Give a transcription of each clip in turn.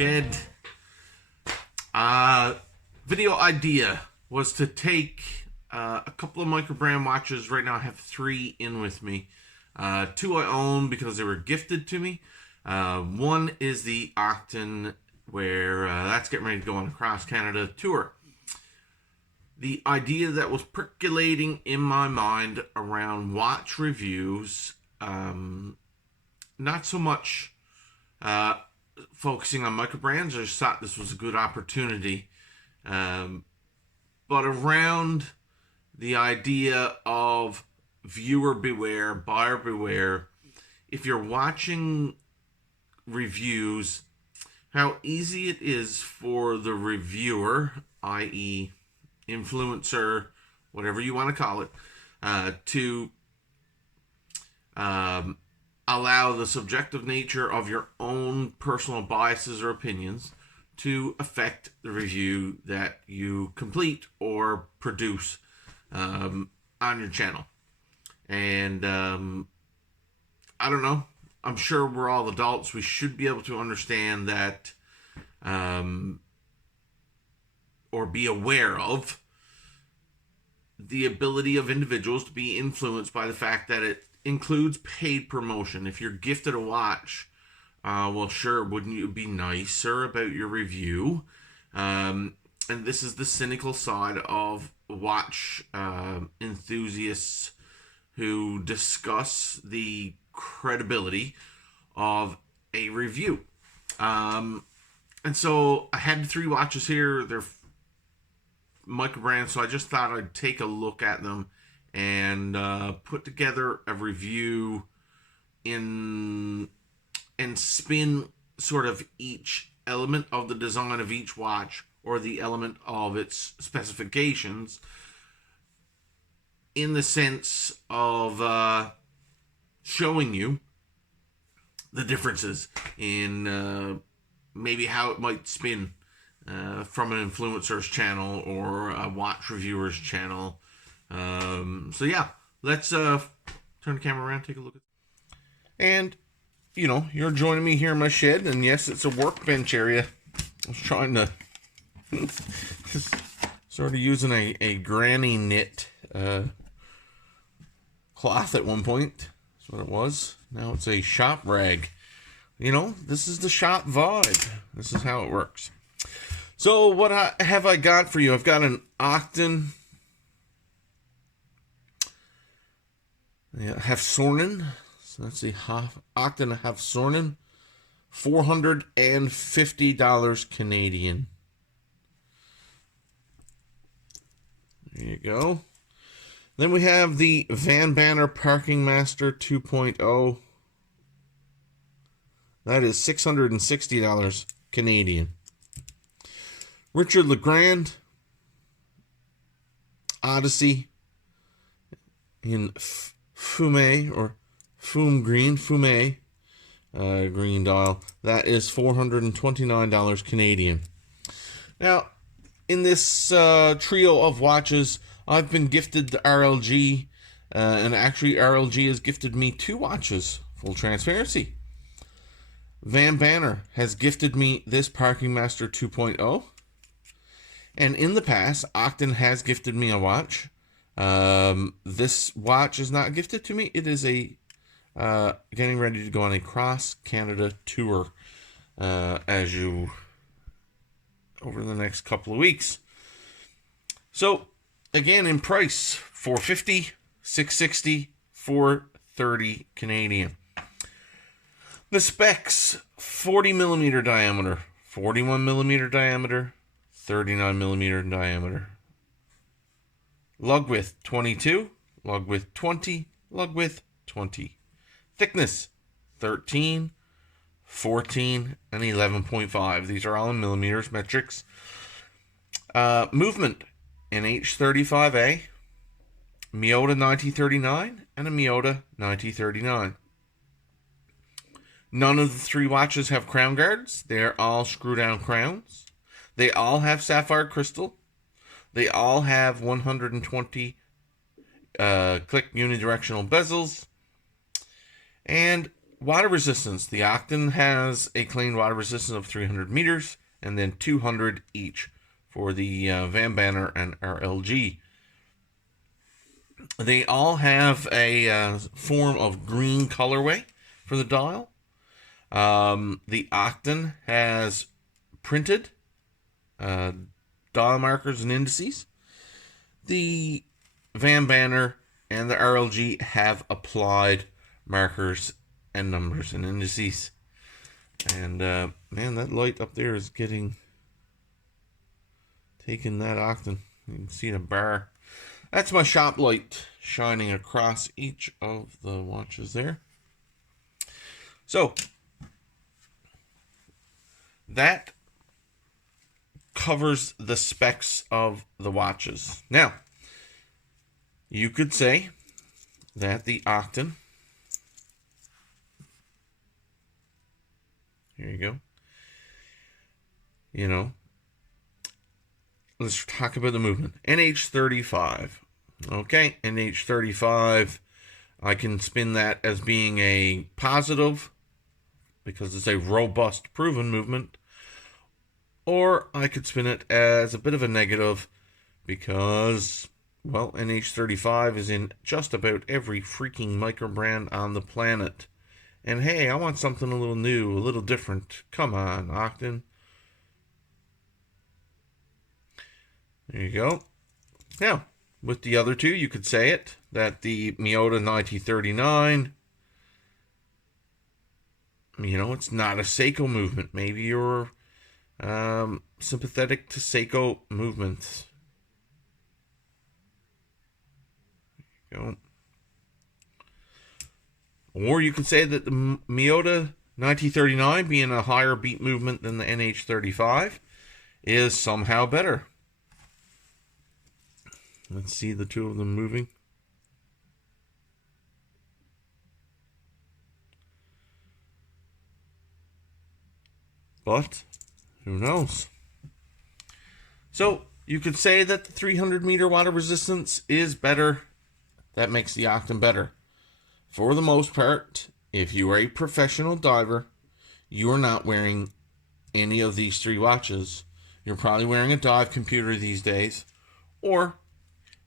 shed. Video idea was to take a couple of microbrand watches. Right now I have 3 in with me. 2 I own because they were gifted to me. One is the Octon, where that's getting ready to go on a cross Canada tour. The idea that was percolating in my mind around watch reviews, not so much focusing on microbrands. I just thought this was a good opportunity, but around the idea of viewer beware, buyer beware. If you're watching reviews, how easy it is for the reviewer, i.e. influencer, whatever you want to call it, to allow the subjective nature of your own personal biases or opinions to affect the review that you complete or produce on your channel. And I don't know, I'm sure we're all adults. We should be able to understand that, or be aware of the ability of individuals to be influenced by the fact that it includes paid promotion. If you're gifted a watch, well, sure, wouldn't you be nicer about your review? And this is the cynical side of watch enthusiasts who discuss the credibility of a review. And so I had 3 watches here. They're microbrands, so I just thought I'd take a look at them and put together a review and spin sort of each element of the design of each watch, or the element of its specifications, in the sense of showing you the differences in maybe how it might spin from an influencer's channel or a watch reviewer's channel. So yeah, let's turn the camera around, take a look at. And you know, you're joining me here in my shed, and yes, it's a workbench area. I was trying to sort of using a granny knit cloth at one point. That's what it was. Now it's a shop rag. You know, this is the shop vibe. This is how it works. So what have I got for you? I've got an Octon. Yeah, Hafsornen. So that's the Octon Hafsornen. $450 Canadian. There you go. Then we have the Van Banner Parking Master 2.0. That is $660 Canadian. Richard Legrand Odyssey in Fume or Fume Green, green dial. That is $429 Canadian. Now, in this trio of watches, I've been gifted the RLG, and actually RLG has gifted me 2 watches, full transparency. Van Banner has gifted me this Parking Master 2.0, and in the past, Octon has gifted me a watch. This watch is not gifted to me. It is a getting ready to go on a cross Canada tour over the next couple of weeks. So again, in price, $450, $660, $430 Canadian. The specs: 40 millimeter diameter, 41 millimeter diameter, 39 millimeter diameter. Lug width 22, lug width 20, lug width 20. Thickness 13, 14, and 11.5. These are all in millimeters, metrics. Movement: an H35A, Miyota 9039, and a Miyota 9039. None of the 3 watches have crown guards. They're all screw-down crowns. They all have sapphire crystal. They all have 120 click unidirectional bezels. And water resistance. The Octane has a claimed water resistance of 300 meters, and then 200 each for the Van Banner and RLG. They all have a form of green colorway for the dial. The Octane has printed dial markers and indices. The Van Banner and the RLG have applied markers and numbers and indices. And man, that light up there is taking that Octane. You can see the bar. That's my shop light shining across each of the watches there. So that covers the specs of the watches. Now, you could say that the Octane, here you go, let's talk about the movement. NH35. Okay, NH35, I can spin that as being a positive because it's a robust, proven movement. Or I could spin it as a bit of a negative because, well, NH35 is in just about every freaking micro brand on the planet. And hey, I want something a little new, a little different. Come on, Octane. There you go. Now, with the other two, you could say it, that the Miyota 9039, it's not a Seiko movement. Maybe you're sympathetic to Seiko movements. There you go. Or you could say that the Miyota 9039, being a higher beat movement than the NH35, is somehow better. Let's see the two of them moving. But who knows? So you could say that the 300 meter water resistance is better. That makes the Octane better. For the most part, if you are a professional diver, you are not wearing any of these three watches. You're probably wearing a dive computer these days, or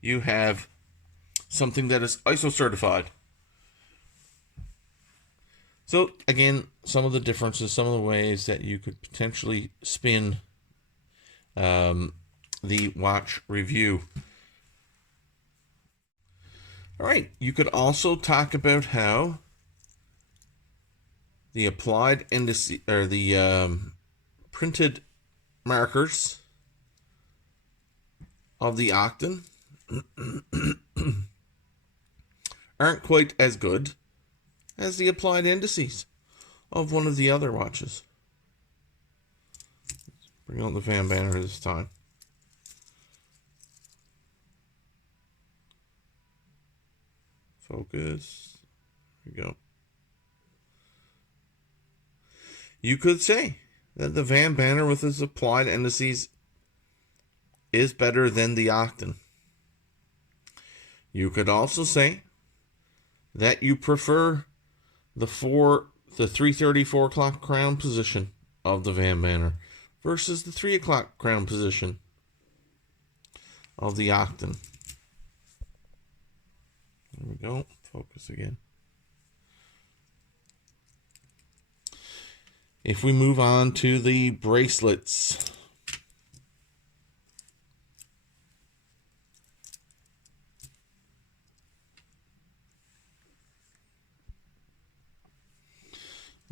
you have something that is ISO certified. So again, some of the differences, some of the ways that you could potentially spin the watch review. All right, you could also talk about how the applied indices, or the printed markers of the Octane aren't quite as good as the applied indices of one of the other watches. Let's bring out the Van Banner this time. Focus. There we go. You could say that the Van Banner with its applied indices is better than the Octane. You could also say that you prefer the 3:34 o'clock crown position of the Van Banner versus the 3 o'clock crown position of the Octane. There we go. Focus again. If we move on to the bracelets.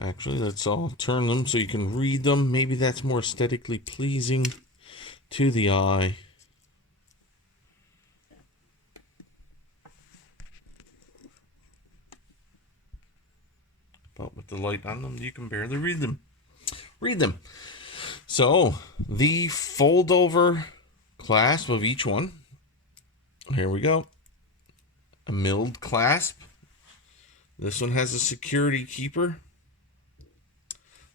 Actually, let's all turn them so you can read them. Maybe that's more aesthetically pleasing to the eye. But with the light on them, you can barely read them. So, the fold-over clasp of each one. Here we go. A milled clasp. This one has a security keeper.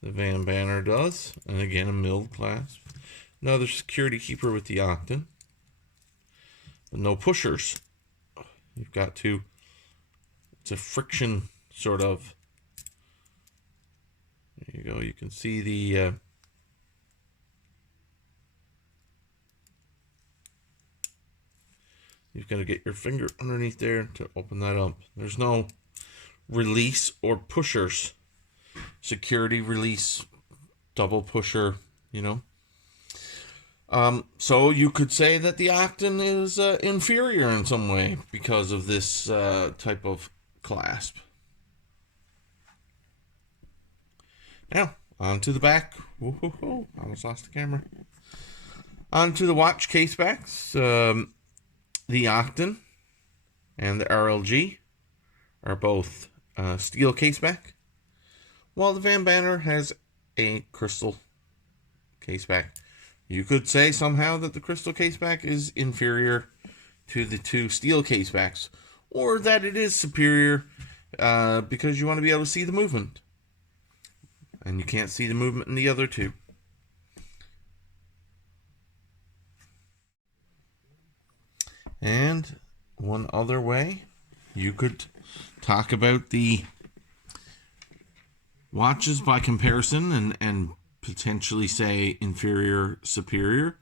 The Van Banner does. And again, a milled clasp. Another security keeper with the Octane. But no pushers. You've got to... It's a friction sort of you go. You can see the you've got to get your finger underneath there to open that up. There's no release or pushers. Security release, double pusher, you know. So you could say that the Octon is inferior in some way because of this type of clasp. Now, on to the back. Whoa, almost lost the camera. On to the watch case backs. The Octon and the RLG are both steel caseback, while the Van Banner has a crystal caseback. You could say somehow that the crystal caseback is inferior to the two steel casebacks, or that it is superior because you want to be able to see the movement. And you can't see the movement in the other two. And one other way you could talk about the watches by comparison and potentially say inferior, superior.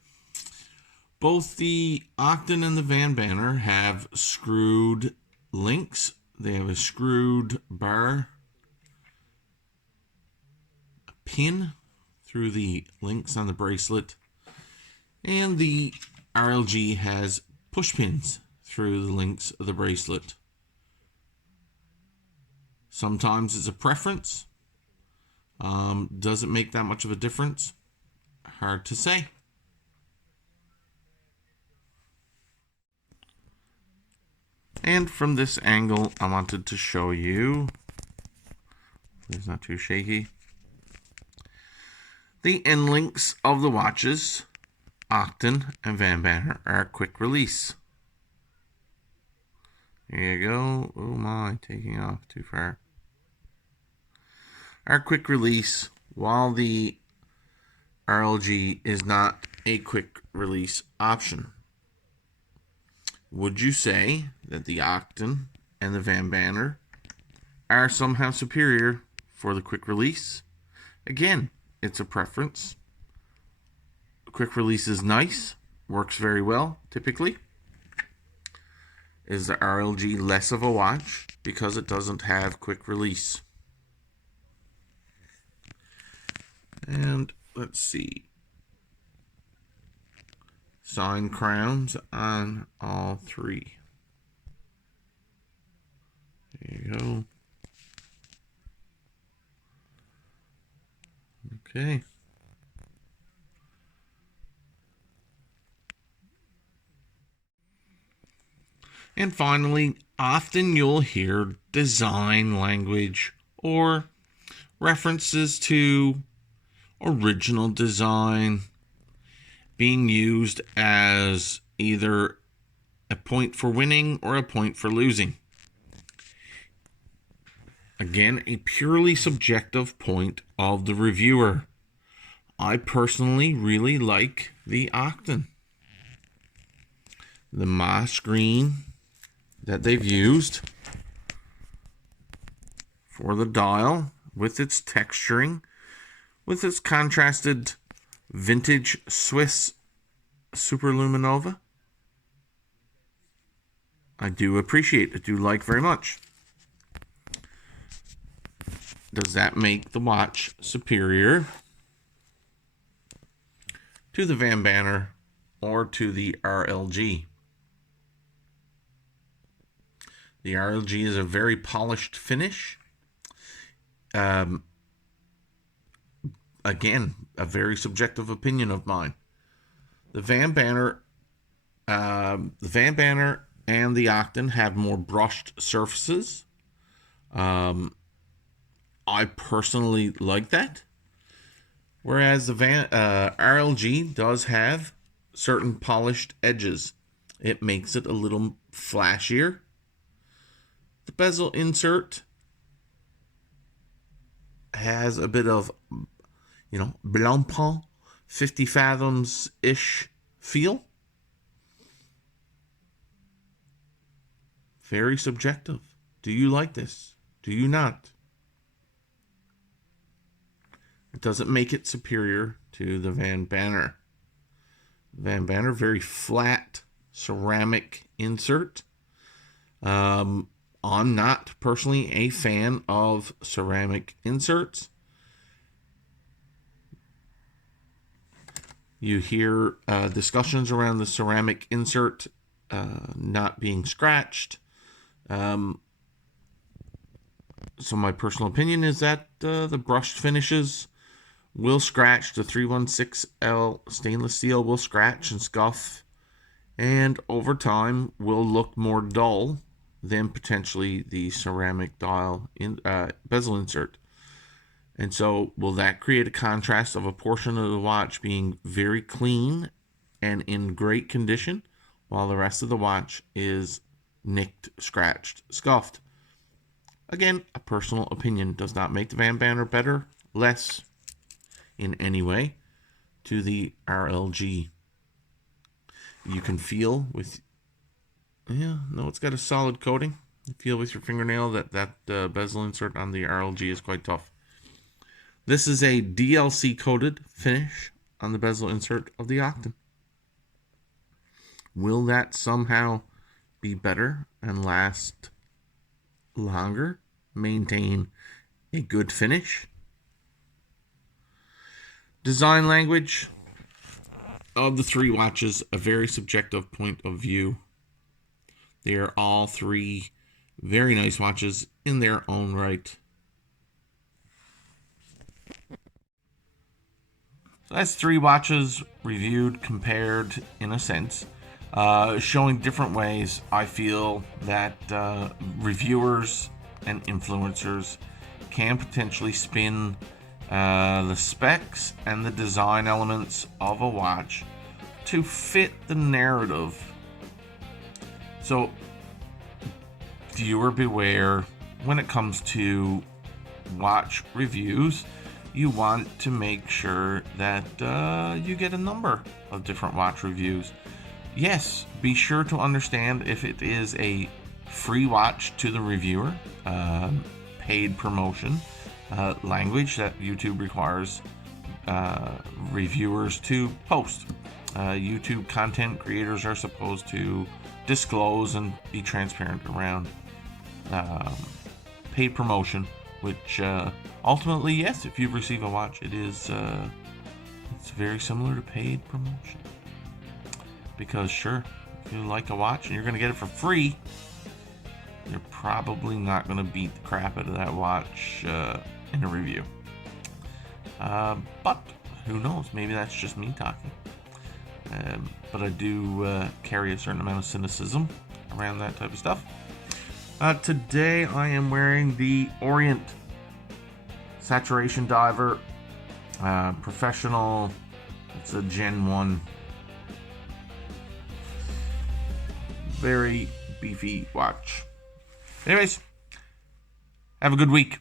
Both the Octon and the Van Banner have screwed links. They have a screwed bar pin through the links on the bracelet, and the RLG has push pins through the links of the bracelet. Sometimes it's a preference. Doesn't make that much of a difference. Hard to say. And from this angle, I wanted to show you, it's not too shaky, the end links of the watches, Octon and Van Banner, are quick release. There you go. Oh my, taking off too far. Are quick release, while the RLG is not a quick release option. Would you say that the Octon and the Van Banner are somehow superior for the quick release? Again, it's a preference. Quick release is nice, works very well, typically. Is the RLG less of a watch because it doesn't have quick release? And let's see. Sign crowns on all three. There you go. Okay. And finally, often you'll hear design language or references to original design being used as either a point for winning or a point for losing. Again, a purely subjective point of the reviewer. I personally really like the Octon. The moss green that they've used for the dial with its texturing, with its contrasted vintage Swiss Superluminova, I do appreciate, I do like very much. Does that make the watch superior to the Van Banner or to the RLG? The RLG is a very polished finish. Again, a very subjective opinion of mine. The Van Banner and the Octon have more brushed surfaces. I personally like that. Whereas the RLG does have certain polished edges. It makes it a little flashier. The bezel insert has a bit of, Blancpain, 50 fathoms-ish feel. Very subjective. Do you like this? Do you not? It doesn't make it superior to the Van Banner. Van Banner, very flat ceramic insert. I'm not personally a fan of ceramic inserts. You hear discussions around the ceramic insert not being scratched. So my personal opinion is that the brushed finishes will scratch. The 316L stainless steel will scratch and scuff, and over time will look more dull than potentially the ceramic dial bezel insert. And so will that create a contrast of a portion of the watch being very clean and in great condition, while the rest of the watch is nicked, scratched, scuffed? Again, a personal opinion. Does not make the Van Banner better, less in any way to the RLG. You can feel with, it's got a solid coating. You feel with your fingernail that bezel insert on the RLG is quite tough. This is a DLC coated finish on the bezel insert of the Octon. Will that somehow be better and last longer, maintain a good finish? Design language of the three watches, a very subjective point of view. They are all three very nice watches in their own right. So that's three watches reviewed, compared in a sense, showing different ways I feel that reviewers and influencers can potentially spin the specs and the design elements of a watch to fit the narrative. So, viewer beware when it comes to watch reviews. You want to make sure that you get a number of different watch reviews. Yes, be sure to understand if it is a free watch to the reviewer, paid promotion, language that YouTube requires reviewers to post. YouTube content creators are supposed to disclose and be transparent around paid promotion, which ultimately, yes, if you receive a watch, it's very similar to paid promotion. Because sure, if you like a watch and you're going to get it for free, you're probably not going to beat the crap out of that watch in a review. But who knows? Maybe that's just me talking. But I do carry a certain amount of cynicism around that type of stuff. Today I am wearing the Orient Saturation Diver Professional. It's a Gen 1. Very beefy watch. Anyways, have a good week.